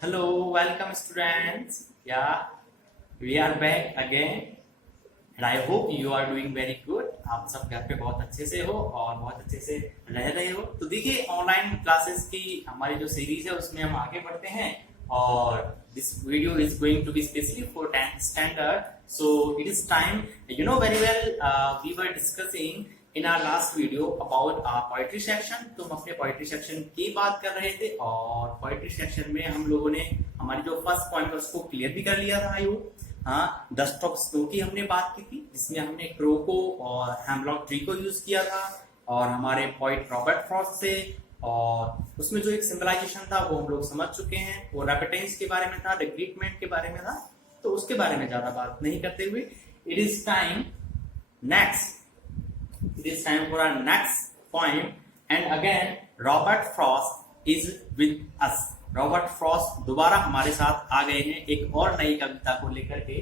Hello, welcome students. Yeah, we are back again and I hope you are doing very good. आप सब घर पे बहुत अच्छे से हो और बहुत अच्छे से रह रहे हो। तो देखिए ऑनलाइन क्लासेस की हमारी जो सीरीज है उसमें हम आगे बढ़ते हैं और this video is going to be specially for 10th standard. So it is time, you know very well, we were discussing in our last video about our poetry section. तो हम अपने poetry section की बात कर रहे थे और poetry section में हम लोगों ने हमारी जो फर्स्ट पॉइंट है उसको क्लियर भी कर लिया था। आई होप हाँ, द स्टॉक स्नो की हमने बात की थी जिसमें हमने क्रोको और हेमलॉक ट्री को यूज किया था और हमारे पोइट रॉबर्ट फ्रॉस्ट से, और उसमें जो एक सिंबलाइजेशन था वो हम लोग समझ चुके हैं। वो रेपिटेंस के बारे में था, रिक्रूटमेंट के बारे में था, तो उसके बारे में ज्यादा बात नहीं करते हुए it is time for our next point. And again Robert Frost is with us. Robert Frost दोबारा हमारे साथ आ गए हैं एक और नई कविता को लेकर के।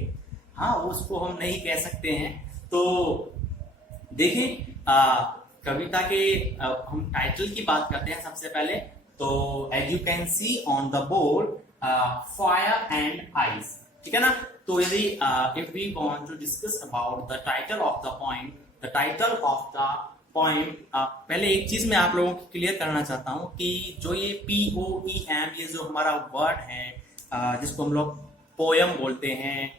हाँ, वो उसको हम नहीं कह सकते हैं। तो देखिए कविता के हम टाइटल की बात करते हैं सबसे पहले। तो as you can see on the board fire and ice, ठीक है ना। तो यदि if we want to discuss about the title of the point, the title of the point, पहले एक चीज मैं आप लोगों को क्लियर करना चाहता हूं कि जो ये POEM, ये जो हमारा वर्ड है जिसको हम लोग पोयम बोलते हैं,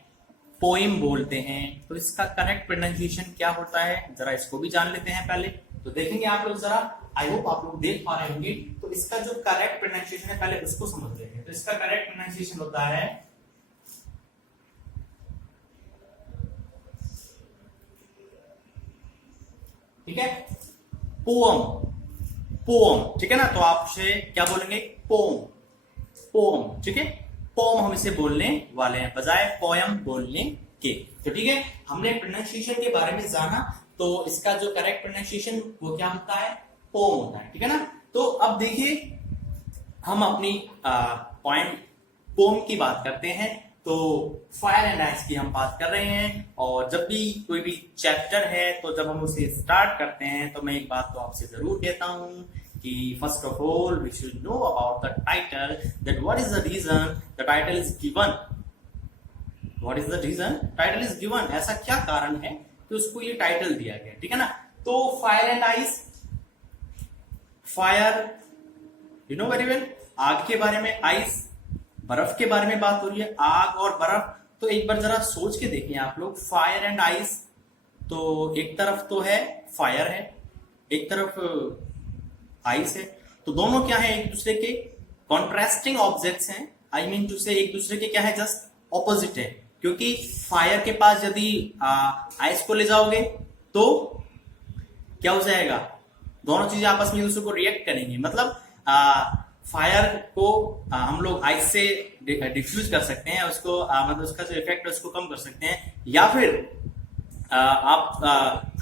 पोइम बोलते हैं, तो इसका करेक्ट प्रोनाउंसिएशन क्या होता है जरा इसको भी जान लेते हैं पहले। तो देखेंगे आप लोग जरा, आई होप आप लोग देख पा रहे होंगे। तो इसका जो करेक्ट प्रोनाउंसिएशन है पहले उसको समझ लेते हैं। तो इसका करेक्ट प्रोनाउंसिएशन होता है, ठीक है, पोम, पोम, ठीक है ना। तो आप उसे क्या बोलेंगे, पोम, पोम, ठीक है। पोम हम इसे बोलने वाले हैं बजाय पोयम बोलने के। तो ठीक है, हमने प्रोनाउंसिएशन के बारे में जाना। तो इसका जो करेक्ट प्रोनाउंसिएशन वो क्या होता है, पोम होता है, ठीक है ना। तो अब देखिए हम अपनी पॉइंट पोम की बात करते हैं। तो फायर एंड आइस की हम बात कर रहे हैं और जब भी कोई भी चैप्टर है तो जब हम उसे स्टार्ट करते हैं तो मैं एक बात तो आपसे जरूर कहता हूं कि first of all we should know about the title, that what is the reason the title is given. What is the reason title is given, ऐसा क्या कारण है कि उसको ये टाइटल दिया गया, ठीक है ना। तो fire and ice, fire you know very well, आग के बारे में, आइस बर्फ के बारे में बात हो रही है, आग और बर्फ। तो एक बार जरा सोच के देखिए आप लोग, फायर एंड आइस, तो एक तरफ तो है फायर है, एक तरफ आइस है, तो दोनों क्या है, एक दूसरे के कॉन्ट्रास्टिंग ऑब्जेक्ट्स हैं। आई मीन टू से एक दूसरे के क्या है, जस्ट ऑपोजिट है। क्योंकि फायर के पास यदि आइस को ले जाओगे तो क्या हो जाएगा, दोनों चीजें आपस में दूसरे को रिएक्ट करेंगी। मतलब फायर को हम लोग आइस से डिफ्यूज कर सकते हैं, उसको मतलब उसका जो इफेक्ट है उसको कम कर सकते हैं। या फिर आप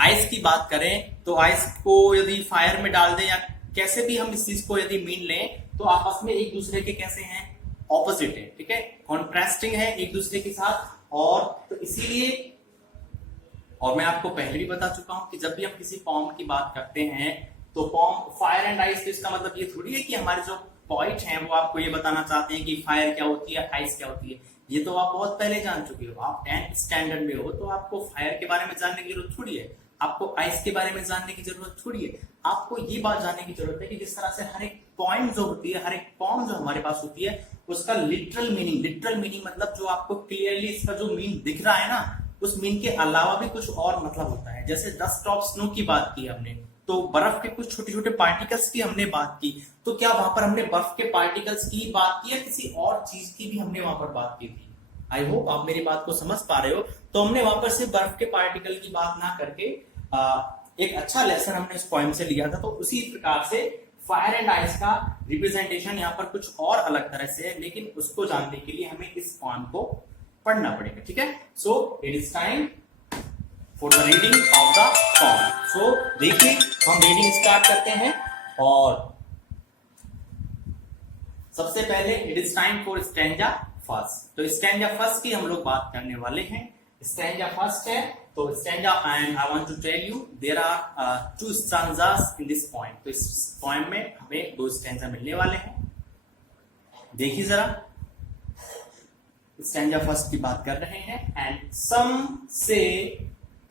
आइस की बात करें तो आइस को यदि फायर में डाल दें या कैसे भी हम इस चीज को यदि मीन लें तो आपस में एक दूसरे के कैसे हैं, ऑपोजिट है, ठीक है, कॉन्ट्रास्टिंग है एक दूसरे के साथ। और तो इसीलिए, और मैं आपको पहले भी बता चुका हूं कि जब भी हम किसी पॉम की बात करते हैं तो पॉम फायर एंड आइस, तो इसका मतलब ये थोड़ी है कि हमारे जो पॉइंट हैं वो आपको ये बताना चाहते हैं कि फायर क्या होती है, आइस क्या होती है। ये तो आप बहुत पहले जान चुके हो, आप 10th स्टैंडर्ड में हो, तो आपको फायर के बारे में जानने की जरूरत थोड़ी है, आपको आइस के बारे में जानने की जरूरत थोड़ी है। आपको ये बात जानने की जरूरत है कि जिस तरह से हर एक पॉइंट जो होती है, हर एक पॉइंट जो हमारे पास होती है उसका लिटरल मीनिंग मतलब जो आपको क्लियरली इसका जो मीन दिख रहा है ना, उस मीन के अलावा भी कुछ और मतलब होता है। जैसे डस्ट ऑफ स्नो की बात की हमने, तो बर्फ के कुछ छोटे छोटे पार्टिकल्स की हमने बात की, तो क्या वहां पर हमने बर्फ के पार्टिकल्स की बात की या किसी और चीज की भी हमने वहां पर बात की थी। आई होप आप मेरी बात को समझ पा रहे हो। तो हमने वहां पर सिर्फ बर्फ के पार्टिकल की बात ना करके एक अच्छा लेसन हमने इस पॉइंट से लिया था। तो उसी प्रकार से फायर एंड आइस का रिप्रेजेंटेशन यहाँ पर कुछ और अलग तरह से है, लेकिन उसको जानने के लिए हमें इस पॉइंट को पढ़ना पड़ेगा, ठीक है। So it is time for the reading of the point. So देखिए हम रीडिंग स्टार्ट करते हैं और सबसे पहले it is time for stanza first. तो स्टैंजा फर्स्ट की हम लोग बात करने वाले हैं। स्टैंजा फर्स्ट है, तो stanza and I want to tell you there are 2 stanzas in this point. तो इस पॉइंट में हमें 2 स्टैंजा मिलने वाले हैं। देखिए जरा, स्टैंजा फर्स्ट की बात कर रहे हैं। And some say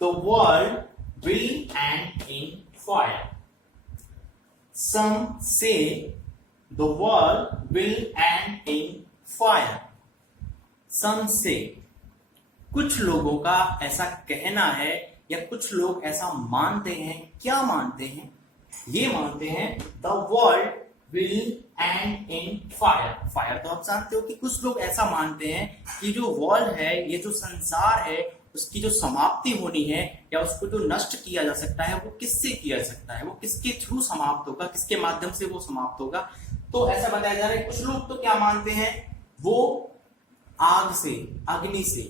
the world will end in fire. Some say the world will end in fire. Some say कुछ लोगों का ऐसा कहना है या कुछ लोग ऐसा मानते हैं। क्या मानते हैं? ये मानते हैं the world will end in fire. Fire तो आप जानते हो कि कुछ लोग ऐसा मानते हैं कि जो वर्ल्ड है, ये जो संसार है, उसकी जो समाप्ति होनी है या उसको जो नष्ट किया जा सकता है वो किससे किया जा सकता है, वो किसके थ्रू समाप्त होगा, किसके माध्यम से वो समाप्त होगा। तो ऐसा बताया जा रहा है। कुछ लोग तो क्या मानते हैं, वो आग से, अग्नि से,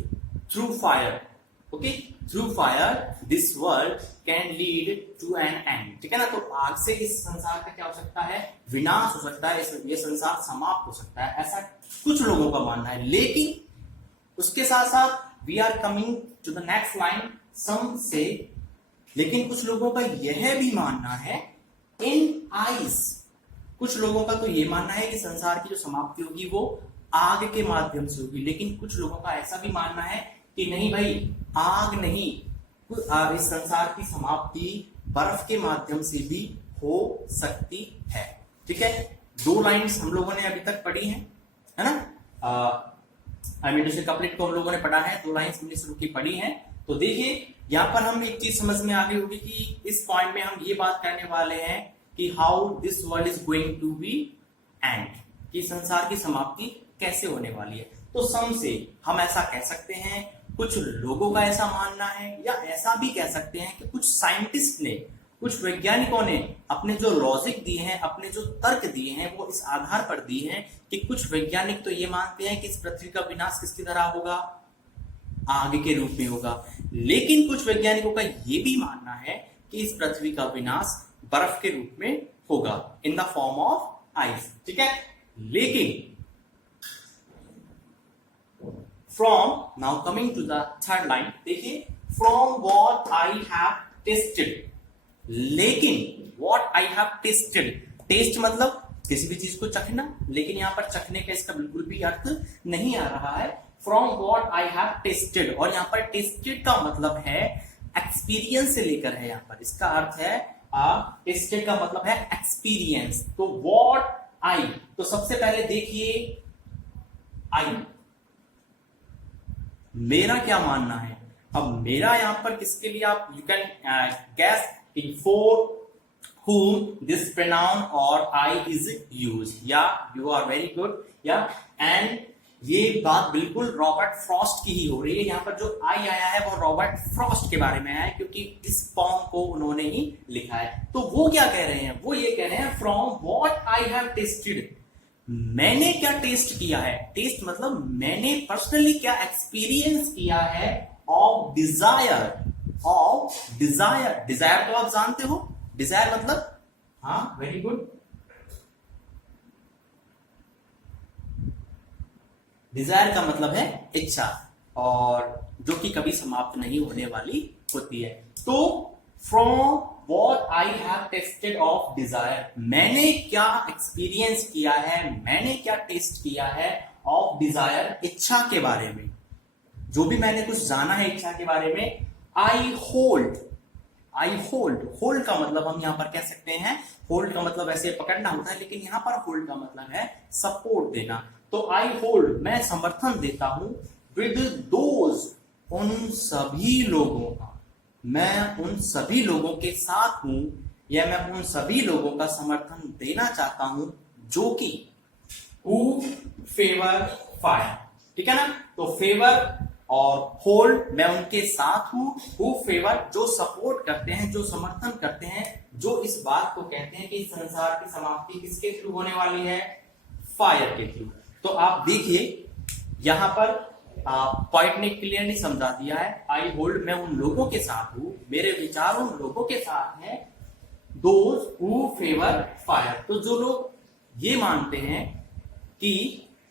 through fire. Okay, through fire this world can lead to an end. ठीक है ना। तो आग से इस संसार का क्या हो सकता है, विनाश हो सकता है, ये संसार समाप्त हो सकता है, ऐसा कुछ लोगों का मानना है। लेकिन उसके साथ साथ we are coming to the next line, some say, लेकिन कुछ लोगों का यह भी मानना है इन आइस। कुछ लोगों का तो ये मानना है कि संसार की जो समाप्ति होगी वो आग के माध्यम से होगी। लेकिन कुछ लोगों का ऐसा भी मानना है कि नहीं भाई, आग नहीं, इस संसार की समाप्ति बर्फ के माध्यम से भी हो सकती है। ठीक है। दो लाइंस हम लोगों ने अभी तक पढ़ी हैं, है ना। जैसे कपलेट को हम लोगों ने पढ़ा है, दो लाइंस हमने शुरू की पढ़ी हैं। तो देखिए यहाँ पर हम एक चीज समझ में आ गई होगी कि इस पॉइंट में हम ये बात करने वाले हैं कि how this world is going to be end, कि संसार की समाप्ति कैसे होने वाली है। तो सम से हम ऐसा कह सकते हैं, कुछ लोगों का ऐसा मानना है, या ऐसा भी कह सकते हैं कि कुछ साइंटिस्ट ने, कुछ वैज्ञानिकों ने अपने जो लॉजिक दिए हैं, अपने जो तर्क दिए हैं, वो इस आधार पर दिए हैं कि कुछ वैज्ञानिक तो ये मानते हैं कि इस पृथ्वी का विनाश किसकी तरह होगा, आग के रूप में होगा। लेकिन कुछ वैज्ञानिकों का ये भी मानना है कि इस पृथ्वी का विनाश बर्फ के रूप में होगा, in the form of ice. ठीक है। लेकिन from now coming to the third line, देखिए from what I have tasted, लेकिन what I have tasted, taste मतलब किसी भी चीज को चखना, लेकिन यहाँ पर चखने का इसका बिल्कुल भी अर्थ नहीं आ रहा है। from what I have tasted, और यहाँ पर tasted का मतलब है एक्सपीरियंस से लेकर है। यहाँ पर इसका अर्थ है tasted का मतलब है एक्सपीरियंस। तो what I, तो सबसे पहले देखिए I, मेरा क्या मानना है। अब मेरा यहां पर किसके लिए, आप you can gas in for whom this pronoun और आई इज यूज, या यू आर वेरी गुड, या एंड ये बात बिल्कुल रॉबर्ट फ्रॉस्ट की ही हो रही है। यहाँ पर जो आई आया है वो रॉबर्ट फ्रॉस्ट के बारे में आया है, क्योंकि इस पॉम को उन्होंने ही लिखा है। तो वो क्या कह रहे हैं, वो ये कह रहे हैं from what I have tested, मैंने क्या टेस्ट किया है। टेस्ट मतलब मैंने पर्सनली क्या एक्सपीरियंस किया है of desire, of desire. Desire तो आप जानते हो, डिजायर मतलब, हाँ वेरी गुड, डिजायर का मतलब है इच्छा, और जो कि कभी समाप्त नहीं होने वाली होती है। तो from what I have tasted of desire, मैंने क्या एक्सपीरियंस किया है, मैंने क्या टेस्ट किया है ऑफ डिजायर, इच्छा के बारे में। जो भी मैंने कुछ जाना है इच्छा के बारे में, I hold, I hold, hold का मतलब हम यहां पर कह सकते हैं, होल्ड का मतलब ऐसे पकड़ना होता है, लेकिन यहां पर होल्ड का मतलब है सपोर्ट देना। तो आई होल्ड, मैं समर्थन देता हूं, विद दोज, उन सभी लोगों का, मैं उन सभी लोगों के साथ हूं, या मैं उन सभी लोगों का समर्थन देना चाहता हूं जो कि हु फेवर फायर। ठीक है ना। तो फेवर और होल्ड, मैं उनके साथ हूं, हु फेवर, जो सपोर्ट करते हैं, जो समर्थन करते हैं, जो इस बात को कहते हैं कि संसार की समाप्ति किसके थ्रू होने वाली है, फायर के थ्रू। तो आप देखिए यहां पर पॉइंट ने क्लियरली समझा दिया है, आई होल्ड, मैं उन लोगों के साथ हूं, मेरे विचार उन लोगों के साथ हैं, दोज हु फेवर फायर। तो जो लोग ये मानते हैं कि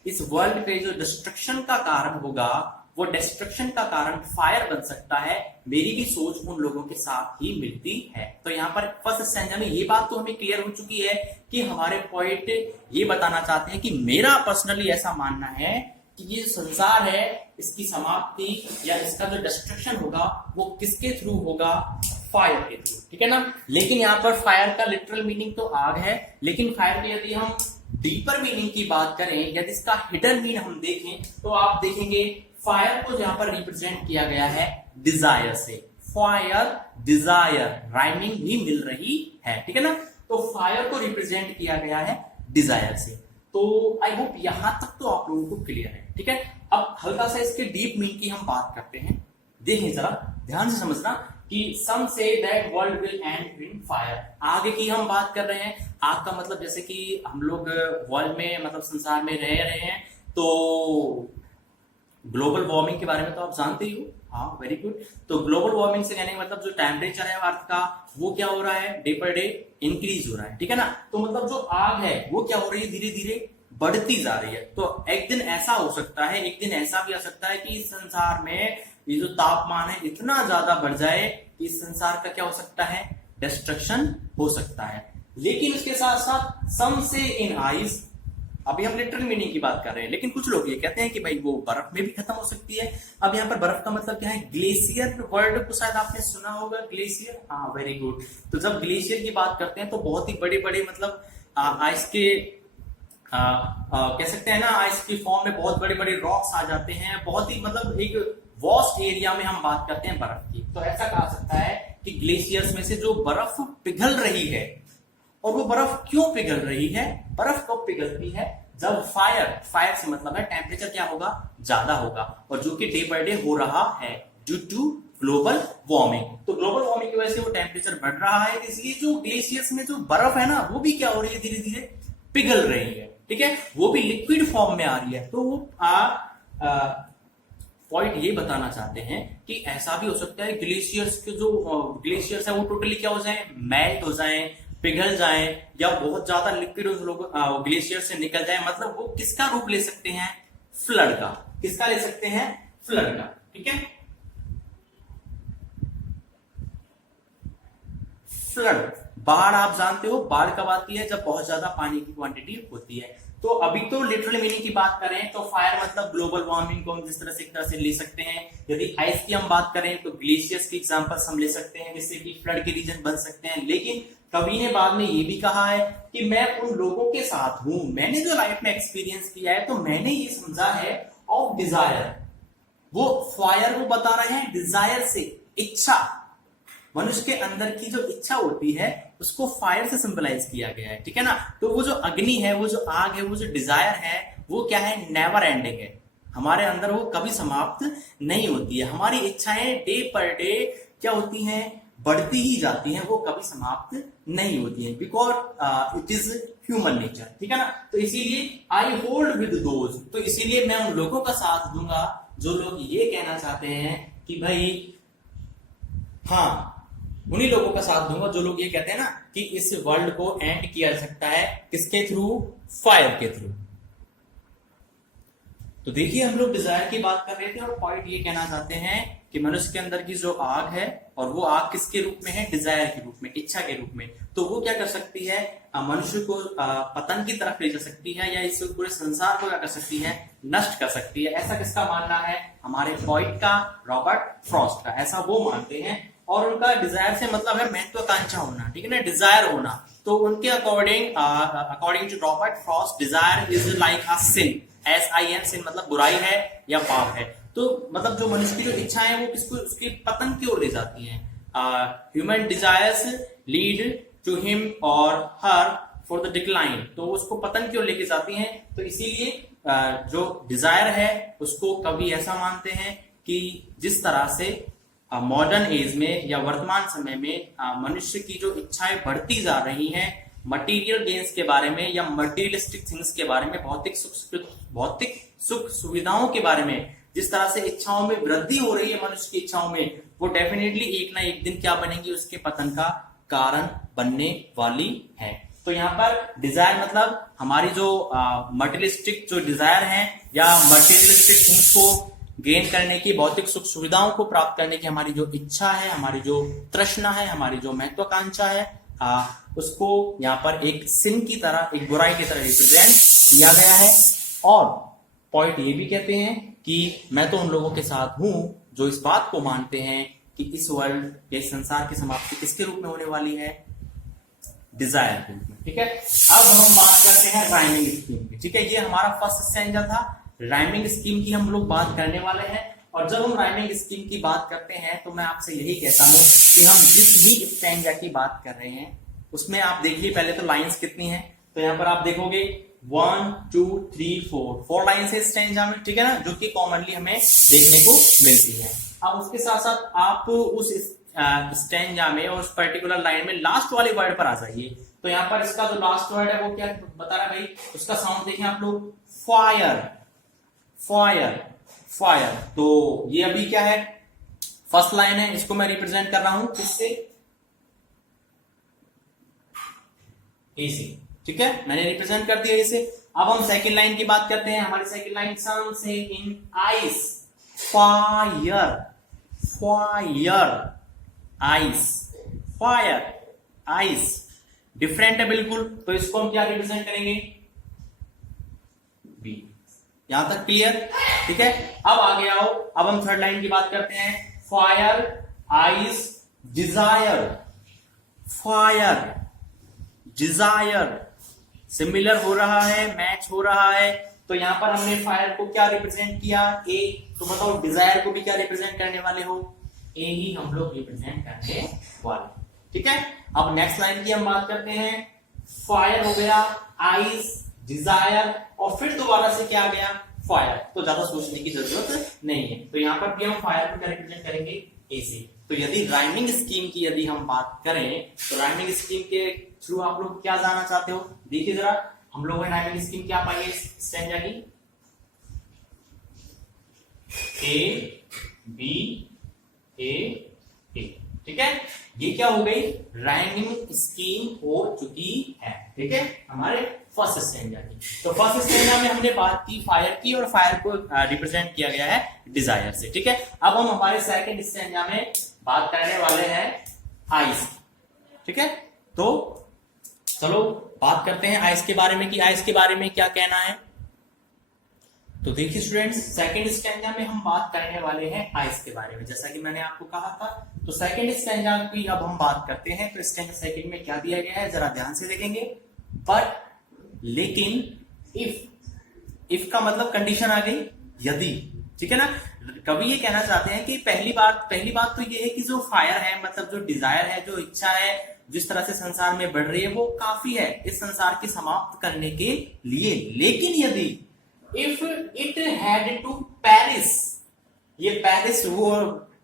इस वर्ल्ड पे जो डिस्ट्रक्शन का कारण होगा, वो डिस्ट्रक्शन का कारण फायर बन सकता है, मेरी भी सोच उन लोगों के साथ ही मिलती है। तो यहाँ पर फर्स्ट स्टैंजा में ये बात तो हमें क्लियर हो चुकी है कि हमारे पॉइंट ये बताना चाहते हैं कि मेरा पर्सनली ऐसा मानना है कि ये संसार है इसकी समाप्ति या इसका जो डिस्ट्रक्शन होगा वो किसके थ्रू होगा, फायर के थ्रू, ठीक है ना। लेकिन यहाँ पर फायर का लिटरल मीनिंग तो आग है, लेकिन फायर की यदि हम डीपर मीनिंग की बात करें, यदि इसका हिडन मीन हम देखें तो आप देखेंगे फायर को यहाँ पर रिप्रेजेंट किया गया है डिजायर से। फायर डिजायर राइमिंग भी मिल रही है, ठीक है ना। तो फायर को रिप्रेजेंट किया गया है डिजायर से। तो आई होप यहां तक तो आप लोगों को क्लियर है, ठीक है। अब हल्का सा इसके डीप मीन की हम बात करते हैं। देखें जरा ध्यान से समझना कि some say that world will end in fire. आगे की हम बात कर रहे हैं। आग का मतलब जैसे कि हम लोग वर्ल्ड में मतलब संसार में रह रहे हैं, तो ग्लोबल वार्मिंग के बारे में तो आप जानते ही हो। हाँ, वेरी गुड। तो ग्लोबल वार्मिंग से कहने का मतलब जो टेम्परेचर है अर्थ का वो क्या हो रहा है, डे पर डे इंक्रीज हो रहा है, ठीक है ना। तो मतलब जो आग है वो क्या हो रही है, धीरे धीरे बढ़ती जा रही है। तो एक दिन ऐसा हो सकता है, एक दिन ऐसा भी आ सकता है कि इस संसार में ये जो तापमान है इतना ज्यादा बढ़ जाए कि इस संसार का क्या हो सकता है, डिस्ट्रक्शन हो सकता है। लेकिन उसके साथ साथ सम से इन आइस, अभी हम लिटरल मीनिंग की बात कर रहे हैं, लेकिन कुछ लोग ये कहते हैं कि भाई वो बर्फ में भी खत्म हो सकती है। अब यहाँ पर बर्फ का मतलब क्या है, ग्लेशियर वर्ड को शायद आपने सुना होगा, ग्लेशियर। हाँ, वेरी गुड। तो जब ग्लेशियर की बात करते हैं तो बहुत ही बड़े बड़े मतलब आइस के कह सकते हैं ना, आइस की फॉर्म में बहुत बड़े बड़े रॉक्स आ जाते हैं। बहुत ही मतलब एक वॉस्ट एरिया में हम बात करते हैं बर्फ की। तो ऐसा कहा सकता है कि ग्लेशियर्स में से जो बर्फ पिघल रही है, और वो बर्फ क्यों पिघल रही है, बर्फ कब पिघलती है, जब फायर से मतलब है टेम्परेचर क्या होगा, ज्यादा होगा, और जो कि डे बाय डे हो रहा है ड्यू टू ग्लोबल वार्मिंग। तो ग्लोबल वार्मिंग की वजह से वो टेम्परेचर बढ़ रहा है, इसलिए जो ग्लेशियर्स में जो बर्फ है ना वो भी क्या हो रही है, धीरे धीरे पिघल रही है, ठीक है। वो भी लिक्विड फॉर्म में आ रही है। तो पॉइंट ये बताना चाहते हैं कि ऐसा भी हो सकता है ग्लेशियर्स के जो ग्लेशियर्स है वो टोटली क्या हो जाए, मेल्ट हो जाए, पिघल जाए, या बहुत ज्यादा लिक्विड ग्लेशियर से निकल जाए। मतलब वो किसका रूप ले सकते हैं, फ्लड का। किसका ले सकते हैं, फ्लड का, ठीक है। फ्लड, बाढ़ आप जानते हो, बाढ़ कब आती है, जब बहुत ज्यादा पानी की क्वांटिटी होती है। तो अभी तो लिटरल मीनिंग की बात करें तो फायर मतलब ग्लोबल वार्मिंग को हम जिस तरह से एक तरह से ले सकते हैं। यदि आइस की हम बात करें तो ग्लेशियर्स की एग्जांपल्स हम ले सकते हैं, जिससे कि फ्लड के रीजन बन सकते हैं। लेकिन कवि ने बाद में ये भी कहा है कि मैं उन लोगों के साथ हूं, मैंने जो लाइफ में एक्सपीरियंस किया है, तो मैंने ये समझा है ऑफ डिजायर। वो फायर वो बता रहे हैं डिजायर से, इच्छा, मनुष्य के अंदर की जो इच्छा होती है उसको फायर से सिंबलाइज किया गया है, ठीक है ना। तो वो जो अग्नि है, वो जो आग है, वो जो डिजायर है, वो क्या है, नेवर एंडिंग है। हमारे अंदर वो कभी समाप्त नहीं होती है। हमारी इच्छाएं डे पर डे क्या होती हैं, बढ़ती ही जाती हैं, वो कभी समाप्त नहीं होती है, because it is human nature, ठीक है ना। तो इसीलिए आई होल्ड विद दोज, तो इसीलिए मैं उन लोगों का साथ दूंगा जो लोग ये कहना चाहते हैं कि भाई, हाँ, उन्हीं लोगों का साथ दूंगा जो लोग ये कहते हैं ना कि इस वर्ल्ड को एंड किया जा सकता है किसके थ्रू, फायर के थ्रू। तो देखिए हम लोग डिजायर की बात कर रहे थे और पॉइंट ये कहना चाहते हैं कि मनुष्य के अंदर की जो आग है, और वो आग किसके रूप में है, डिजायर के रूप में, इच्छा के रूप में। तो वो क्या कर सकती है, मनुष्य को पतन की तरफ ले जा सकती है, या इस पूरे संसार को क्या कर सकती है, नष्ट कर सकती है। ऐसा किसका मानना है, हमारे पॉइंट का, रॉबर्ट फ्रॉस्ट का। ऐसा वो मानते हैं, और उनका डिजायर से मतलब है महत्वाकांक्षा होना, ठीक है ना, डिजायर होना। तो उनके according to Robert Frost, desire is like a sin, SIN, sin मतलब बुराई है या पाप है। तो मतलब जो मनुष्य की जो इच्छा है वो किसको, उसके पतन की ओर ले जाती हैं। Human desires lead to him और हर फॉर द डिक्लाइन, तो उसको पतन की ओर लेके जाती हैं। तो इसीलिए जो डिजायर है उसको कवि ऐसा मानते हैं कि जिस तरह से मॉडर्न एज में या वर्तमान समय में मनुष्य की जो इच्छाएं बढ़ती जा रही हैं मटेरियल गेन्स के बारे में, या मटेरियलिस्टिक थिंग्स के बारे में, भौतिक सुख सुविधाओं के बारे में, जिस तरह से इच्छाओं में वृद्धि हो रही है मनुष्य की इच्छाओं में, वो डेफिनेटली एक ना एक दिन क्या बनेगी, उसके पतन का कारण बनने वाली है। तो यहाँ पर डिजायर मतलब हमारी जो मटेरियलिस्टिक जो डिजायर है, या मटेरियलिस्टिक थिंग्स को गेन करने की, भौतिक सुख सुविधाओं को प्राप्त करने की हमारी जो इच्छा है, हमारी जो तृष्णा है, हमारी जो महत्वाकांक्षा है, उसको यहाँ पर एक सिन की तरह, एक बुराई की तरह रिप्रेजेंट किया गया है। और पॉइंट ये भी कहते हैं कि मैं तो उन लोगों के साथ हूं जो इस बात को मानते हैं कि इस वर्ल्ड या इस संसार की समाप्ति किसके रूप में होने वाली है, डिजायर के रूप में। ठीक है, अब हम बात करते हैं राइमिंग स्कीम की। ठीक है, ये हमारा फर्स्ट स्टैंजा था, राइमिंग स्कीम की हम लोग बात करने वाले हैं। और जब हम राइमिंग स्कीम की बात करते हैं तो मैं आपसे यही कहता हूं कि हम जिस भी स्टैंजा की बात कर रहे हैं उसमें आप देखिए पहले तो लाइंस कितनी हैं, तो यहाँ पर आप देखोगे 1 2 3 4 लाइन्स है स्टैंजा में। ठीक है ना, जो कि कॉमनली हमें देखने को मिलती है। अब उसके साथ साथ आप उस स्टैंजा में और उस पर्टिकुलर लाइन में लास्ट वाले वर्ड पर आ जाइए। तो यहाँ पर इसका जो लास्ट वर्ड है वो क्या बता रहा है भाई, उसका साउंड देखें आप लोग, फायर फायर फायर। तो ये अभी क्या है, फर्स्ट लाइन है, इसको मैं रिप्रेजेंट कर रहा हूं किससे, ए से। ठीक है, मैंने रिप्रेजेंट कर दिया इसे। अब हम सेकंड लाइन की बात करते हैं। हमारी second line some say in ice, fire fire ice, fire ice different है बिल्कुल, तो इसको हम क्या रिप्रेजेंट करेंगे, बी। यहां तक क्लियर? ठीक है, अब आगे आओ, अब हम थर्ड लाइन की बात करते हैं। Fire ice desire, fire desire similar हो रहा है, मैच हो रहा है। तो यहां पर हमने फायर को क्या रिप्रेजेंट किया, ए। तो बताओ डिजायर को भी क्या रिप्रेजेंट करने वाले हो, ए ही हम लोग रिप्रेजेंट करने वाले। ठीक है, अब नेक्स्ट लाइन की हम बात करते हैं। फायर हो गया, आइस, डिजायर, और फिर दोबारा से क्या आ गया, फायर। तो ज्यादा सोचने की जरूरत नहीं है। तो यहां पर भी हम फायर को क्या रिप्रेजेंट करेंगे, ए से। तो यदि राइमिंग स्कीम की यदि हम बात करें तो राइमिंग स्कीम के थ्रू आप लोग क्या जानना चाहते हो, देखिए जरा, हम लोगों ने राइमिंग स्कीम क्या पाई है स्टैंजा की, ए बी ए ए। ठीक है, ये क्या हो गई, राइमिंग स्कीम हो चुकी है। ठीक है, हमारे फर्स्ट स्टैंजा की। तो फर्स्ट स्टैंजा में हमने बात की फायर की, और फायर को रिप्रेजेंट किया गया है डिजायर से। ठीक है, अब हम हमारे सेकंड स्टैंजा में बात करने वाले हैं आइस। ठीक है, तो चलो बात करते हैं आइस के बारे में कि आइस के बारे में क्या कहना है। तो देखिए स्टूडेंट्स, सेकंड स्टैंजा में हम बात करने वाले हैं आइस के बारे में, जैसा कि मैंने आपको कहा था। तो सेकंड स्टैंजा की अब हम बात करते हैं। तो स्टैंजा सेकंड में क्या दिया गया है, जरा ध्यान से देखेंगे। बट, लेकिन, इफ का मतलब कंडीशन आ गई, यदि। ठीक है ना, कवि ये कहना चाहते हैं कि पहली बात तो ये है कि जो फायर है, मतलब जो डिजायर है, जो इच्छा है, जिस तरह से संसार में बढ़ रही है, वो काफी है इस संसार की समाप्त करने के लिए। लेकिन यदि if it had to perish, ये पेरिस वो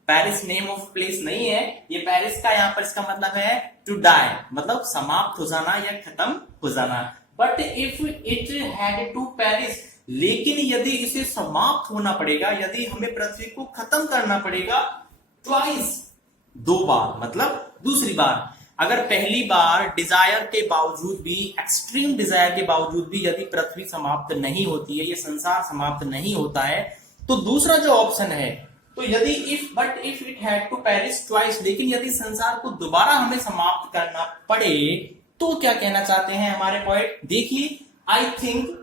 पेरिस नेम ऑफ प्लेस नहीं है, ये पेरिस का यहाँ पर इसका मतलब है टू डाई, मतलब समाप्त हो जाना या खत्म हो जाना। But if it had to perish, लेकिन यदि इसे समाप्त होना पड़ेगा, यदि हमें पृथ्वी को खत्म करना पड़ेगा, ट्वाइस, दो बार, मतलब दूसरी बार। अगर पहली बार डिजायर के बावजूद भी, एक्सट्रीम डिजायर के बावजूद भी यदि पृथ्वी समाप्त नहीं होती है, ये संसार समाप्त नहीं होता है, तो दूसरा जो ऑप्शन है, तो यदि if it had to perish twice, लेकिन यदि संसार को दोबारा हमें समाप्त करना पड़े, तो क्या कहना चाहते हैं हमारे पॉइंट, देखिए, आई थिंक,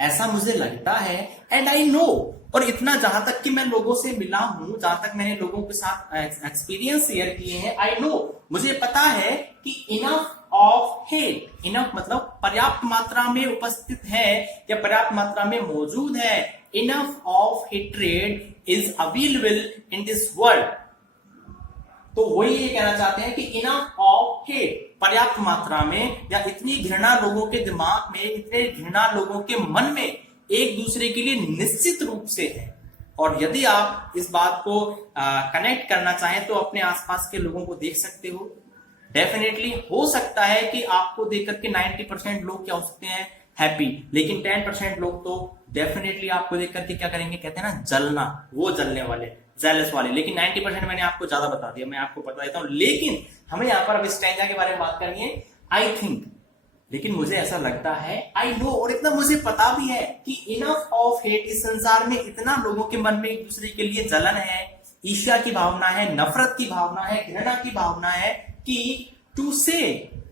ऐसा मुझे लगता है, एंड आई नो, और इतना जहां तक कि मैं लोगों से मिला हूं, जहां तक मैंने लोगों के साथ एक्सपीरियंस शेयर किए हैं, आई नो, मुझे पता है कि इनफ ऑफ हेट, इनफ मतलब पर्याप्त मात्रा में उपस्थित है या पर्याप्त मात्रा में मौजूद है, enough of hatred is available in this world. तो वही ये कहना चाहते हैं कि इनफ ऑफ हेट, पर्याप्त मात्रा में, या इतनी घृणा लोगों के दिमाग में, इतने घृणा लोगों के मन में एक दूसरे के लिए निश्चित रूप से है। और यदि आप इस बात को कनेक्ट करना चाहें तो अपने आसपास के लोगों को देख सकते हो। डेफिनेटली हो सकता है कि आपको देखकर के 90% लोग क्या हो सकते हैं, हैप्पी, लेकिन 10% लोग तो डेफिनेटली आपको देख करके क्या करेंगे, कहते हैं ना जलना, वो जलने वाले, जेलस वाले। लेकिन 90% मैंने आपको ज्यादा बता दिया, मैं आपको बता देता हूं। लेकिन हमें यहाँ पर अब स्टैंजा के बारे में बात करनी है, आई थिंक, लेकिन मुझे ऐसा लगता है, आई नो, और इतना मुझे पता भी है कि इनफ ऑफ हेट, इस संसार में इतना लोगों के मन में एक दूसरे के लिए जलन है, ईर्ष्या की भावना है, नफरत की भावना है, घृणा की भावना है, कि टू से,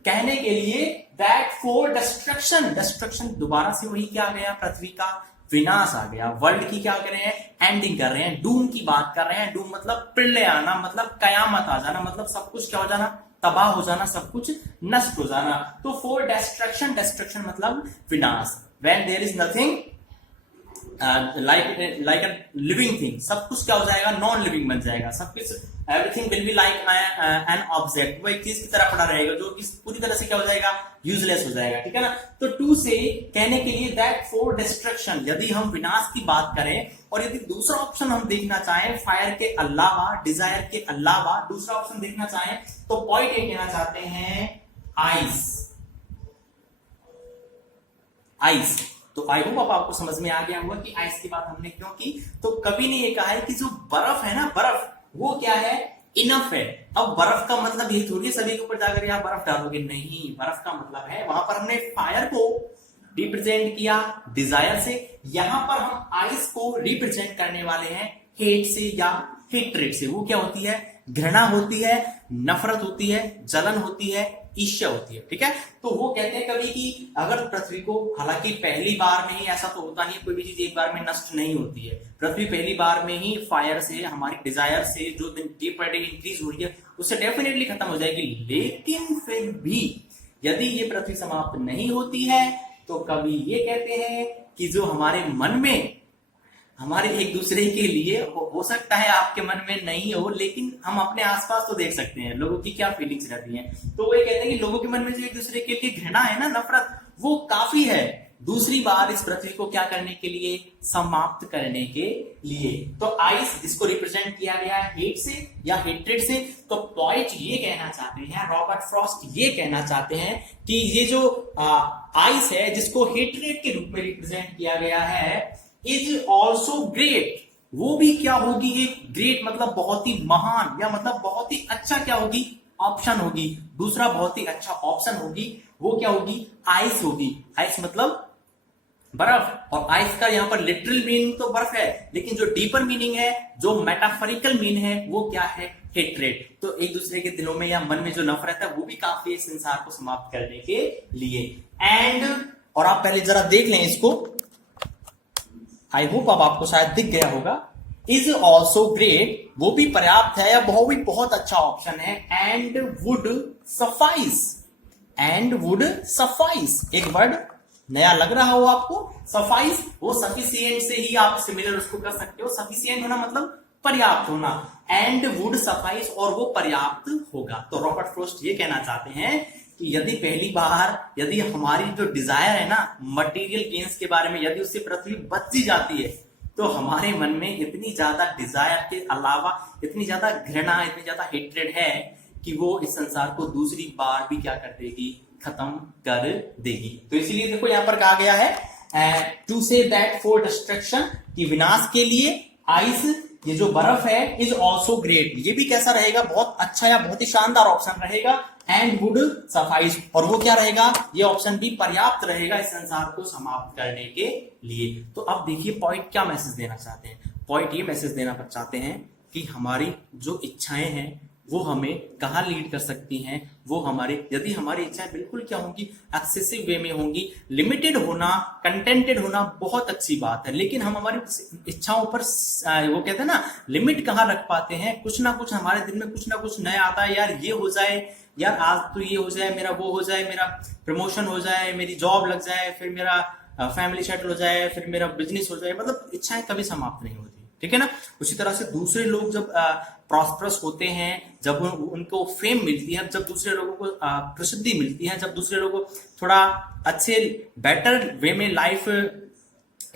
कहने के लिए, दैट फॉर डिस्ट्रक्शन, डिस्ट्रक्शन दोबारा से वही क्या आ गया, पृथ्वी का विनाश आ गया, वर्ल्ड की क्या कर रहे हैं, एंडिंग कर रहे हैं, डूम की बात कर रहे हैं। डूम मतलब प्रलय आना, मतलब कयामत आ जाना, मतलब सब कुछ क्या हो जाना, तबाह हो जाना, सब कुछ नष्ट हो जाना। तो फॉर डिस्ट्रक्शन, डिस्ट्रक्शन मतलब विनाश। When there is nothing like a living thing, सब कुछ क्या हो जाएगा, नॉन लिविंग बन जाएगा, सब कुछ everything will be like an object, वो एक चीज की तरह पड़ा रहेगा जो कि पूरी तरह से क्या हो जाएगा, यूजलेस हो जाएगा, ठीक है ना। तो टू से कहने के लिए दैट फॉर डिस्ट्रक्शन, यदि हम विनाश की बात करें और यदि दूसरा ऑप्शन हम देखना चाहें, फायर के अलावा, डिजायर के अलावा दूसरा ऑप्शन देखना चाहें, तो पॉइंट ये कहना चाहते हैं आइस। आइस, तो आई होप अब आपको समझ में आ गया होगा कि आइस की बात हमने क्यों की। तो कवि ने ये कहा है कि जो बर्फ है ना, बर्फ वो क्या है, इनफ है। अब बर्फ का मतलब ये थोड़ी सभी के ऊपर जाकर यहाँ बर्फ डालोगे, नहीं, बर्फ का मतलब है, वहां पर हमने फायर को रिप्रेजेंट किया डिजायर से, यहां पर हम आइस को रिप्रेजेंट करने वाले हैं हेट से या हेट्रेड से। वो क्या होती है, घृणा होती है, नफरत होती है, जलन होती है, ईर्ष्या होती है, ठीक है। तो वो कहते हैं कभी कि अगर पृथ्वी को, हालांकि पहली बार में ही ऐसा तो होता नहीं, कोई भी चीज एक बार में नष्ट नहीं होती है, पृथ्वी पहली बार में ही फायर से, हमारी डिजायर से जो डे पर डे इंक्रीज हो रही है उससे डेफिनेटली खत्म हो जाएगी। लेकिन फिर भी यदि ये पृथ्वी समाप्त नहीं होती है तो कभी ये कहते हैं कि जो हमारे मन में, हमारे एक दूसरे के लिए हो सकता है आपके मन में नहीं हो, लेकिन हम अपने आसपास तो देख सकते हैं लोगों की क्या फीलिंग्स रहती हैं। तो वो ये कहते हैं कि लोगों के मन में जो एक दूसरे के लिए घृणा है ना, नफरत, वो काफी है दूसरी बार इस पृथ्वी को क्या करने के लिए, समाप्त करने के लिए। तो आइस, इसको रिप्रेजेंट किया गया है हेट से या हेट्रेड से। तो पॉइंट ये कहना चाहते हैं, रॉबर्ट फ्रॉस्ट ये कहना चाहते हैं कि ये जो आइस है जिसको हेट्रेड के रूप में रिप्रेजेंट किया गया है, इज ऑल्सो ग्रेट, वो भी क्या होगी, एक ग्रेट मतलब बहुत ही महान या मतलब बहुत ही अच्छा क्या होगी, ऑप्शन होगी। दूसरा बहुत ही अच्छा ऑप्शन होगी, वो क्या होगी, आइस होगी। आइस मतलब बर्फ, और आइस का यहां पर लिटरल मीनिंग तो बर्फ है, लेकिन जो डीपर मीनिंग है, जो मेटाफोरिकल मीनिंग है, वो क्या है, हेट्रेड। तो एक दूसरे के दिलों में या मन में जो नफरत है वो भी काफी है संसार को समाप्त करने के लिए। एंड, और आप पहले जरा देख लें इसको, आई होप अब आपको शायद दिख गया होगा, इज ऑल्सो ग्रेट, वो भी पर्याप्त है या वो भी बहुत अच्छा ऑप्शन है। And would suffice, and would suffice, एक वर्ड नया लग रहा हो आपको, सफाइस, वो सफिशिएंट से ही आप सिमिलर उसको कर सकते हो। सफिशिएंट होना मतलब पर्याप्त होना, एंड वुड सफाइस, और वो पर्याप्त होगा। तो रॉबर्ट फ्रॉस्ट ये कहना चाहते हैं कि यदि पहली बार, यदि हमारी जो डिजायर है ना मटेरियल गेन्स के बारे में, यदि उससे पृथ्वी बची जाती है, तो हमारे मन में इतनी ज्यादा डिजायर के अलावा इतनी ज्यादा घृणा, इतनी ज्यादा हेट्रेड है कि वो इस संसार को दूसरी बार भी क्या कर देगी, खत्म कर देगी। तो इसीलिए देखो यहां पर कहा गया है to say that for destruction, कि विनाश के लिए आइस, ये जो बर्फ है, इज ऑल्सो ग्रेट, ये भी कैसा रहेगा, बहुत अच्छा या बहुत ही शानदार ऑप्शन रहेगा। एंड वुड सफाइस, और वो क्या रहेगा, ये ऑप्शन भी पर्याप्त रहेगा इस संसार को समाप्त करने के लिए। तो अब देखिए पॉइंट क्या मैसेज देना चाहते हैं। पॉइंट ये मैसेज देना चाहते हैं कि हमारी जो इच्छाएं हैं वो हमें कहाँ लीड कर सकती हैं, वो हमारे, यदि हमारी इच्छाएं बिल्कुल क्या होंगी, एक्सेसिव वे में होंगी, लिमिटेड होना, कंटेंटेड होना बहुत अच्छी बात है, लेकिन हम हमारी इच्छाओं पर वो कहते हैं ना, लिमिट कहाँ रख पाते हैं। कुछ ना कुछ हमारे दिल में कुछ ना कुछ नया आता है, यार ये हो जाए, यार आज तो ये हो जाए, मेरा वो हो जाए, मेरा प्रमोशन हो जाए, मेरी जॉब लग जाए, फिर मेरा फैमिली सेटल हो जाए, फिर मेरा बिजनेस हो जाए, मतलब इच्छाएं कभी समाप्त नहीं होती, ठीक है ना। उसी तरह से दूसरे लोग जब प्रॉस्परस होते हैं, जब उनको फेम मिलती है, जब दूसरे लोगों को प्रसिद्धि मिलती है, जब दूसरे लोगों को थोड़ा अच्छे बेटर वे में लाइफ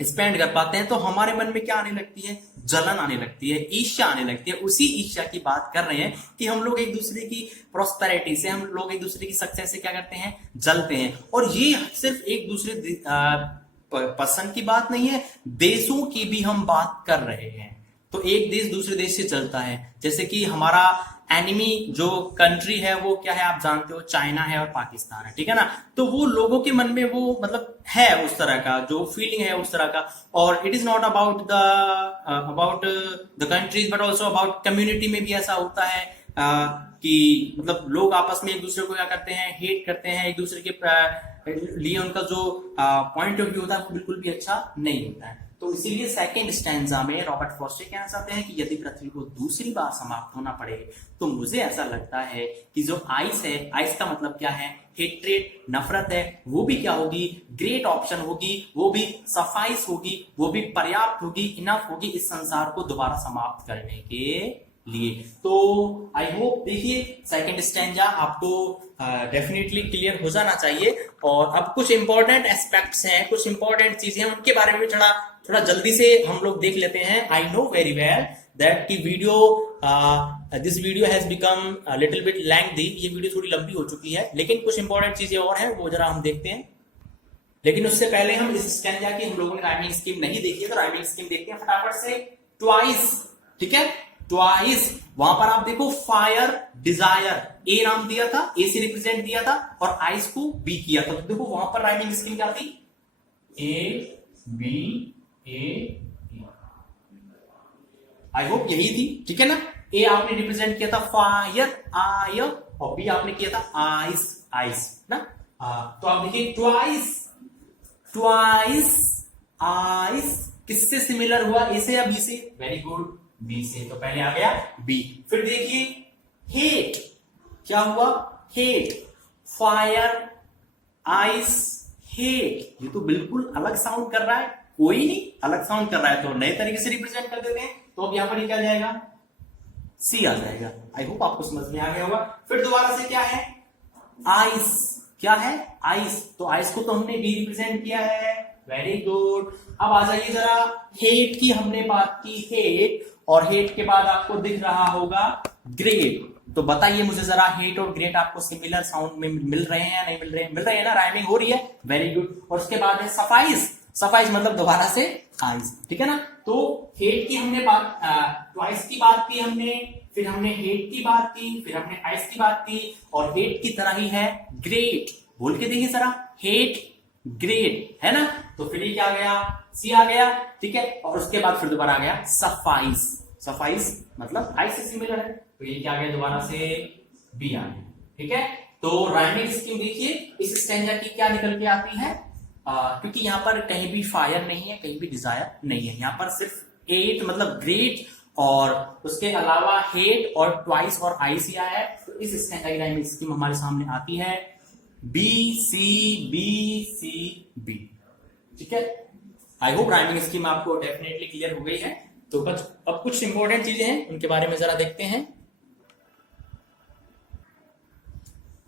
स्पेंड कर पाते हैं, तो हमारे मन में क्या आने लगती है, जलन आने लगती है, ईर्ष्या आने लगती है। उसी ईर्ष्या की बात कर रहे हैं कि हम लोग एक दूसरे की प्रॉस्पेरिटी से, हम लोग एक दूसरे की सक्सेस से क्या करते हैं, जलते हैं। और ये सिर्फ एक दूसरे पसंद की बात नहीं है, देशों की भी हम बात कर रहे हैं। तो एक देश दूसरे देश से चलता है, जैसे कि हमारा एनिमी जो कंट्री है वो क्या है, आप जानते हो, चाइना है और पाकिस्तान है, ठीक है ना। तो वो लोगों के मन में वो मतलब है उस तरह का जो फीलिंग है उस तरह का। और it is not about the countries but also about community में भी ऐसा होता है कि मतलब लोग आपस में एक दूसरे को क्या करते हैं, हेट करते हैं, एक दूसरे के लिए उनका जो पॉइंट ऑफ व्यू होता है वो बिल्कुल भी अच्छा नहीं होता है। तो इसीलिए सेकंड स्टैंजा में रॉबर्ट फ्रॉस्ट कहना चाहते हैं कि यदि पृथ्वी को दूसरी बार समाप्त होना पड़े तो मुझे ऐसा लगता है कि जो आइस है, आइस का मतलब क्या है, हेट्रेड, नफरत है, वो भी क्या होगी, ग्रेट ऑप्शन होगी, वो भी सफाइस होगी, वो भी पर्याप्त होगी, इनफ होगी इस संसार को दोबारा समाप्त करने के लिए। तो आई होप देखिए सेकंड स्टैंजा आपको डेफिनेटली क्लियर हो जाना चाहिए। और अब कुछ इंपॉर्टेंट एस्पेक्ट्स हैं, कुछ इंपॉर्टेंट चीजें हैं, उनके बारे में भी थोड़ा जल्दी से हम लोग देख लेते हैं। I know very well that की video this video has become little bit lengthy, ये वीडियो थोड़ी लंबी हो चुकी है, लेकिन कुछ इंपॉर्टेंट चीजें और हैं वो जरा हम देखते हैं। लेकिन उससे पहले हम इस स्टैंजा की, हम लोगों ने राइमिंग स्कीम नहीं देखी है तो राइमिंग स्कीम देखते हैं फटाफट से। ट्वाइस, ठीक है, ट्वाइस, वहां पर आप देखो फायर, डिजायर, ए नाम दिया था, ए से रिप्रेजेंट दिया था और आइस को बी किया था। तो देखो वहां पर राइमिंग स्कीम क्या थी, A B A, I hope यही थी, ठीक है ना। ए आपने रिप्रेजेंट किया था फायर, आय, और बी आपने किया था आइस, आइस ना। तो आप देखिए ट्वाइस, ट्वाइस आइस किससे सिमिलर हुआ, ए से या बी से, वेरी गुड, बी से। तो पहले आ गया बी। फिर देखिए हेट, क्या हुआ, हेट, फायर, आइस, हेट, ये तो बिल्कुल अलग साउंड कर रहा है, कोई नहीं अलग साउंड कर रहा है तो नए तरीके से रिप्रेजेंट कर देते हैं। तो अब यहां पर क्या जाएगा, सी आ जाएगा। आई होप आपको समझ में आ गया होगा। फिर दोबारा से क्या है, आइस, क्या है, आइस, तो आइस को तो हमने बी रिप्रेजेंट किया है, वेरी गुड। अब आ जाइए जरा, हेट की हमने बात की, हेट, और हेट के बाद आपको दिख रहा होगा ग्रेट। तो बताइए मुझे जरा, हेट और ग्रेट आपको सिमिलर साउंड में मिल रहे हैं या नहीं मिल रहे हैं, मिल रहे हैं ना, राइमिंग हो रही है, वेरी गुड। और उसके बाद है सफाइस, सफाइस मतलब दोबारा से आइस, ठीक है ना। तो हेट की हमने बात, ट्वाइस की बात की हमने, फिर हमने हेट की बात की, फिर हमने आइस की बात की, और हेट की तरह ही है ग्रेट, बोल के देखिए जरा, हेट ग्रेट, है ना। तो फिर ये क्या आ गया, सी आ गया, ठीक है। और उसके बाद फिर दोबारा आ गया सफाइस, सफाइस मतलब आइस से सिमिलर है, तो ये क्या आ गया दोबारा से बी आ गया, ठीक है। तो राइमिंग स्कीम देखिए इस स्टैंजा की क्या निकल के आती है, क्योंकि यहां पर कहीं भी फायर नहीं है, कहीं भी डिजायर नहीं है, यहां पर सिर्फ एट मतलब ग्रेट और उसके अलावा हेट और ट्वाइस और आइस ही आया है। तो इस स्टैंजा की राइमिंग स्कीम हमारे सामने आती है B C B C B, ठीक है। आई होप राइमिंग स्कीम आपको डेफिनेटली क्लियर हो गई है। तो बस अब कुछ इंपॉर्टेंट चीजें हैं उनके बारे में जरा देखते हैं।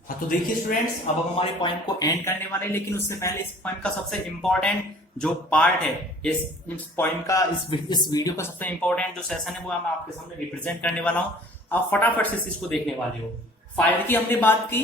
हाँ तो देखिए स्टूडेंट्स, अब हम हमारे पॉइंट को एंड करने वाले हैं, लेकिन उससे पहले इस पॉइंट का सबसे इंपॉर्टेंट जो पार्ट है, इस पॉइंट का, इस वीडियो का सबसे इंपॉर्टेंट जो सेशन है वो मैं आपके सामने रिप्रेजेंट करने वाला हूं। आप फटाफट से इस चीज को देखने वाले हो। फायर की हमने बात की,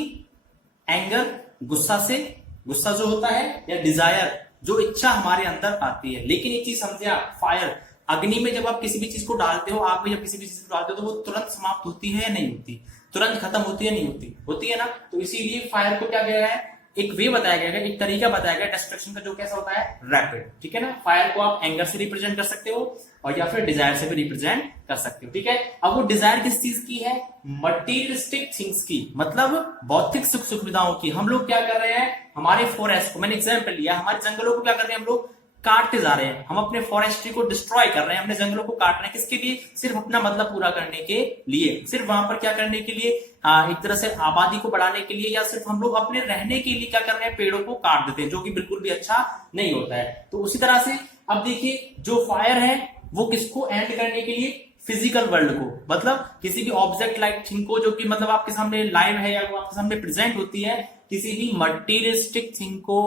एंगर, गुस्सा से, गुस्सा जो होता है, या डिजायर जो इच्छा हमारे अंदर आती है। लेकिन एक चीज समझे आप, फायर, अग्नि में जब आप किसी भी चीज को डालते हो, आग में जब किसी भी चीज को डालते हो तो वो तुरंत समाप्त होती है या नहीं होती, तुरंत खत्म होती है नहीं होती, होती है ना। तो इसीलिए फायर को क्या गया है, एक वे बताया गया है, एक तरीका बताया गया डिस्ट्रक्शन का, जो कैसा होता है, रैपिड, ठीक है ना। फायर को आप एंगर से रिप्रेजेंट कर सकते हो और या फिर डिजायर से भी रिप्रेजेंट कर सकते हो, ठीक है। अब वो डिजायर किस चीज की है, मटीरियलिस्टिक थिंग्स की, मतलब भौतिक सुख सुविधाओं की। हम लोग क्या कर रहे हैं, हमारे फॉरेस्ट को, मैंने एग्जाम्पल लिया, हमारे जंगलों को क्या कर रहे हैं हम लोग, काटते जा रहे हैं, हम अपने फॉरेस्ट्री को डिस्ट्रॉय कर रहे हैं, अपने जंगलों को काट रहे हैं, किसके लिए, सिर्फ अपना मतलब पूरा करने के लिए, सिर्फ वहां पर क्या करने के लिए, एक तरह से आबादी को बढ़ाने के लिए, या सिर्फ हम लोग अपने रहने के लिए क्या कर रहे हैं, पेड़ों को काट देते हैं, जो कि बिल्कुल भी अच्छा नहीं होता है। तो उसी तरह से अब देखिए जो फायर है वो किसको एंड करने के लिए, फिजिकल वर्ल्ड को, मतलब किसी भी ऑब्जेक्ट लाइक थिंग को, जो कि मतलब आपके सामने लाइव है या वो आपके सामने प्रेजेंट होती है, किसी भी मटीरियलिस्टिक थिंग को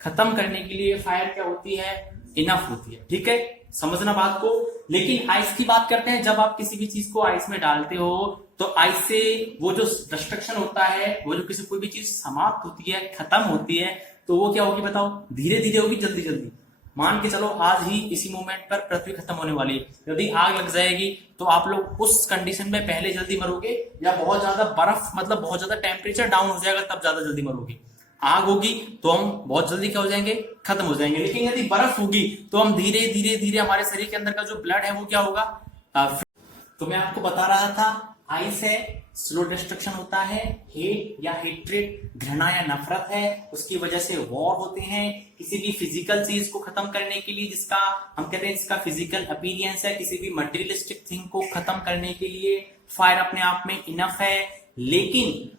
खत्म करने के लिए फायर क्या होती है, इनफ होती है, ठीक है, समझना बात को। लेकिन आइस की बात करते हैं, जब आप किसी भी चीज को आइस में डालते हो तो आइस से वो जो डिस्ट्रक्शन होता है, वो जो किसी कोई भी चीज समाप्त होती है, खत्म होती है, तो वो क्या होगी बताओ, धीरे धीरे होगी, जल्दी जल्दी। मान के चलो आज ही इसी मोमेंट पर पृथ्वी खत्म होने वाली है, यदि आग लग जाएगी तो आप लोग उस कंडीशन में पहले जल्दी मरोगे, या बहुत ज्यादा बर्फ मतलब बहुत ज्यादा टेम्परेचर डाउन हो जाएगा तब ज्यादा जल्दी मरोगे। आग होगी तो हम बहुत जल्दी क्या हो जाएंगे, खत्म हो जाएंगे। लेकिन यदि बर्फ होगी तो हम धीरे धीरे धीरे, हमारे शरीर के अंदर का जो ब्लड है वो क्या होगा। तो मैं आपको बता रहा था आइस है, स्लो डिस्ट्रक्शन होता है, हेट या हेट्रेड घृणा या नफरत है, उसकी वजह से वॉर होते हैं, किसी भी फिजिकल चीज को खत्म करने के लिए जिसका हम कहते हैं जिसका फिजिकल अपीरियंस है, किसी भी मटेरियलिस्टिक थिंग को खत्म करने के लिए फायर अपने आप में इनफ है। लेकिन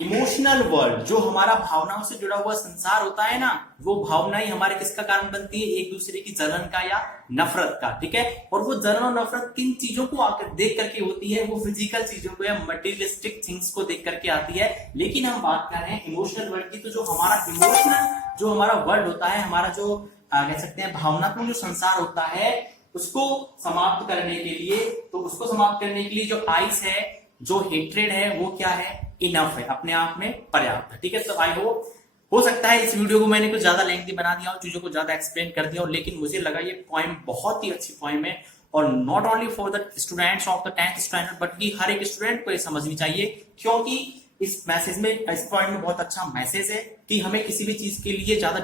इमोशनल वर्ल्ड जो हमारा भावनाओं से जुड़ा हुआ संसार होता है ना, वो भावनाएं हमारे किसका कारण बनती है, एक दूसरे की जलन का या नफरत का, ठीक है। और वो जलन और नफरत किन चीजों को आकर देख करके होती है, वो फिजिकल चीजों को या मटेरियलिस्टिक थिंग्स को देख करके आती है। लेकिन हम बात कर रहे हैं इमोशनल वर्ल्ड की, तो जो हमारा इमोशनल जो हमारा वर्ल्ड होता है, हमारा जो कह सकते हैं भावनात्मक जो संसार होता है, उसको समाप्त करने के लिए, तो उसको समाप्त करने के लिए जो आइस है, जो हेट्रेड है, वो क्या है, इनफ है, अपने आप में पर्याप्त है, ठीक है। तो आई होप हो सकता है इस वीडियो को मैंने कुछ ज्यादा लेंथी बना दिया हो, चीजों को ज्यादा एक्सप्लेन कर दिया हो, लेकिन मुझे लगा ये पोएम बहुत ही अच्छी पोएम है, और not only for the students of the 10th standard but कि हर एक स्टूडेंट को ये समझनी चाहिए, क्योंकि इस मैसेज में, इस पॉइंट में बहुत अच्छा मैसेज है कि हमें किसी भी चीज के लिए ज्यादा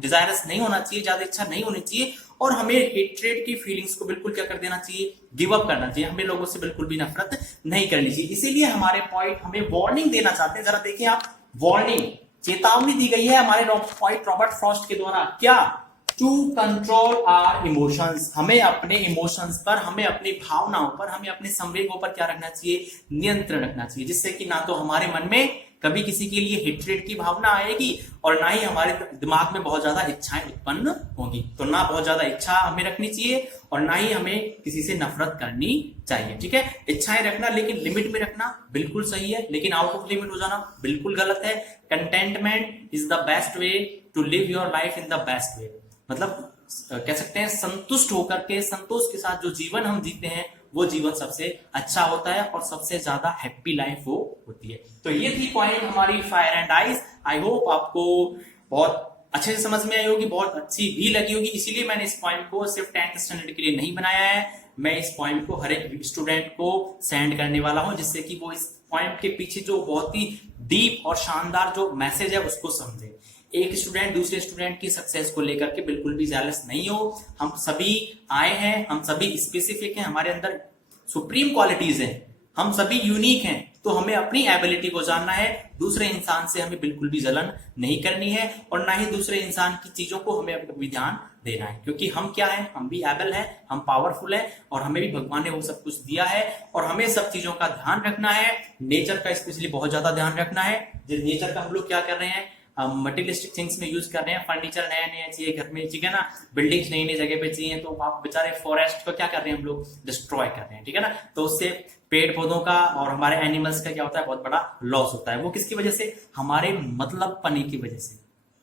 डिजायरस नहीं होना चाहिए, ज्यादा इच्छा नहीं होनी चाहिए, और हमें हेट्रेड की फीलिंग्स को बिल्कुल क्या कर देना चाहिए, गिव अप करना चाहिए, हमें लोगों से बिल्कुल भी नफरत नहीं करनी चाहिए। इसीलिए हमारे पॉइंट हमें वार्निंग देना चाहते हैं, जरा देखिए आप, वार्निंग, चेतावनी दी गई है हमारे पॉइंट रॉबर्ट फ्रॉस्ट के द्वारा, क्या, टू कंट्रोल आवर इमोशंस, हमें अपने इमोशंस पर, हमें अपनी भावनाओं पर, हमें अपने संवेगों पर क्या रखना चाहिए, नियंत्रण रखना चाहिए, जिससे कि ना तो हमारे मन में कभी किसी के लिए हेट्रेड की भावना आएगी, और ना ही हमारे दिमाग में बहुत ज्यादा इच्छाएं उत्पन्न होंगी। तो ना बहुत ज्यादा इच्छा हमें रखनी चाहिए, और ना ही हमें किसी से नफरत करनी चाहिए, ठीक है। इच्छाएं रखना लेकिन लिमिट में रखना बिल्कुल सही है, लेकिन आउट ऑफ लिमिट हो जाना बिल्कुल गलत है। Contentment is the best way to live your life in the best way, मतलब कह सकते हैं संतुष्ट होकर के, संतोष के साथ जो जीवन हम जीते हैं, वो जीवन सबसे अच्छा होता है और सबसे ज्यादा हैप्पी लाइफ वो होती है। तो ये थी पॉइंट हमारी fire and ice. I hope आपको बहुत अच्छे से समझ में आई होगी, बहुत अच्छी भी लगी होगी, इसीलिए मैंने इस पॉइंट को सिर्फ 10th स्टैंडर्ड के लिए नहीं बनाया है, मैं इस पॉइंट को हर एक स्टूडेंट को सेंड करने वाला हूं, जिससे कि वो इस पॉइंट के पीछे जो बहुत ही डीप और शानदार जो मैसेज है उसको समझे। एक स्टूडेंट दूसरे स्टूडेंट की सक्सेस को लेकर के बिल्कुल भी जेलस नहीं हो, हम सभी आए हैं, हम सभी स्पेसिफिक हैं, हमारे अंदर सुप्रीम क्वालिटीज हैं, हम सभी यूनिक हैं, तो हमें अपनी एबिलिटी को जानना है, दूसरे इंसान से हमें बिल्कुल भी जलन नहीं करनी है, और ना ही दूसरे इंसान की चीजों को हमें भी ध्यान देना है, क्योंकि हम क्या है, हम भी एबल है, हम पावरफुल है, और हमें भी भगवान ने वो सब कुछ दिया है, और हमें सब चीजों का ध्यान रखना है, नेचर का स्पेशली बहुत ज्यादा ध्यान रखना है। नेचर का हम लोग क्या कर रहे हैं, मटेरियलिस्टिक थिंग्स में यूज कर रहे हैं, फर्नीचर नया नया चाहिए घर में, ठीक है ना, बिल्डिंग्स नई नई जगह पे चाहिए, तो आप बेचारे फॉरेस्ट को क्या कर रहे हैं हम लोग, डिस्ट्रॉय कर रहे हैं, ठीक है ना। तो उससे पेड़ पौधों का और हमारे एनिमल्स का क्या होता है, बहुत बड़ा लॉस होता है। वो किसकी वजह से, हमारे मतलब पने की वजह से,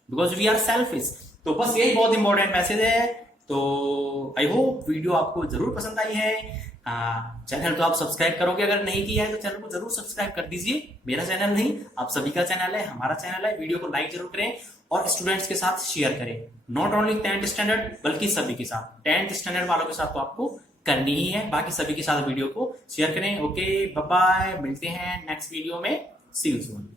बिकॉज वी आर सेल्फिश। तो बस यही बहुत इंपॉर्टेंट मैसेज है। तो आई होप वीडियो आपको जरूर पसंद आई है। चैनल तो आप सब्सक्राइब करोगे, अगर नहीं किया है तो चैनल को जरूर सब्सक्राइब कर दीजिए। मेरा चैनल नहीं, आप सभी का चैनल है, हमारा चैनल है। वीडियो को लाइक जरूर करें और स्टूडेंट्स के साथ शेयर करें, नॉट ओनली 10th स्टैंडर्ड बल्कि सभी के साथ। 10th स्टैंडर्ड वालों के साथ तो आपको करनी ही है, बाकी सभी के साथ वीडियो को शेयर करें। ओके, बाय बाय, मिलते हैं नेक्स्ट वीडियो में, सी यू सून।